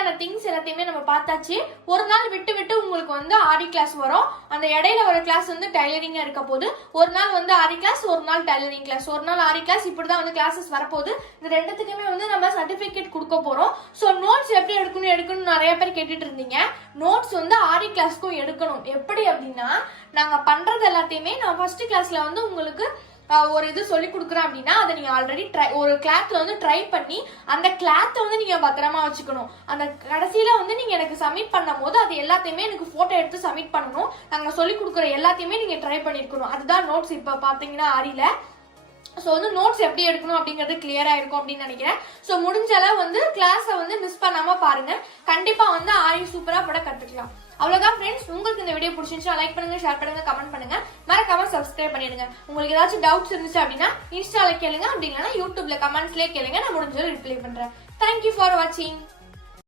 தேவையான திங்ஸ் எல்லாத்தையுமே நம்ம பார்த்தாச்சு. ஒரு நாள் விட்டு விட்டு உங்களுக்கு வந்து ஆரி கிளாஸ் வரும். அந்த இடையில ஒரு கிளாஸ் வந்து டைலரிங்கா இருக்க போது. ஒரு நாள் வந்து ஆரி கிளாஸ், ஒரு நாள் டைலரிங் கிளாஸ், ஒரு நாள் ஆரி கிளாஸ், இப்படிதான் வந்து கிளாஸஸ் வரப்போகுது. இது ரெண்டுத்துக்குமே வந்து நம்ம சர்டிபிகேட் கொடுக்க போறோம். ஸோ நோட்ஸ் எப்படி எடுக்கணும் நிறைய பேர் கேட்டுட்டு இருந்தீங்க. நோட்ஸ் வந்து ஆரி கிளாஸ்க்கும் எடுக்கணும். எப்படி அப்படின்னா, நாங்க பண்றது எல்லாத்தையுமே நான் ஃபர்ஸ்ட் கிளாஸ்ல வந்து உங்களுக்கு ஒரு இது சொல்லி கொடுக்குறேன் அப்படின்னா அதை நீங்க ஆல்ரெடி ஒரு கிளாத்ல வந்து ட்ரை பண்ணி அந்த கிளாத்தை வந்து நீங்க பத்திரமா வச்சுக்கணும். அந்த கடைசியில வந்து நீங்க எனக்கு சப்மிட் பண்ணும் போது அது எல்லாத்தையுமே எனக்கு போட்டோ எடுத்து சப்மிட் பண்ணணும். நாங்க சொல்லி கொடுக்குற எல்லாத்தையுமே நீங்க ட்ரை பண்ணிருக்கணும். அதுதான் நோட்ஸ். இப்ப பாத்தீங்கன்னா ஆரியில ஸோ வந்து நோட்ஸ் எப்படி எடுக்கணும் அப்படிங்கிறது கிளியரா இருக்கும் அப்படின்னு நினைக்கிறேன். ஸோ முடிஞ்ச அளவு வந்து கிளாஸை வந்து மிஸ் பண்ணாம பாருங்க. கண்டிப்பா வந்து ஆரி சூப்பரா பட கத்துக்கலாம். அவ்வளவுதான் ஃப்ரெண்ட்ஸ். உங்களுக்கு இந்த வீடியோ பிடிச்சிருந்துச்சா லைக் பண்ணுங்க, ஷேர் பண்ணுங்க, கமெண்ட் பண்ணுங்க, மறக்காம சப்ஸ்கிரைப் பண்ணிடுங்க. உங்களுக்கு ஏதாச்சும் டவுட்ஸ் இருந்துச்சு அப்படின்னா இன்ஸ்டால கேளுங்க, அப்படி இல்லைன்னா யூடியூப்ல கமெண்ட்ஸ்லேயே கேளுங்க. நான் முடிஞ்ச ரிப்ளை பண்றேன். தேங்க்யூ ஃபார் வாட்சிங்.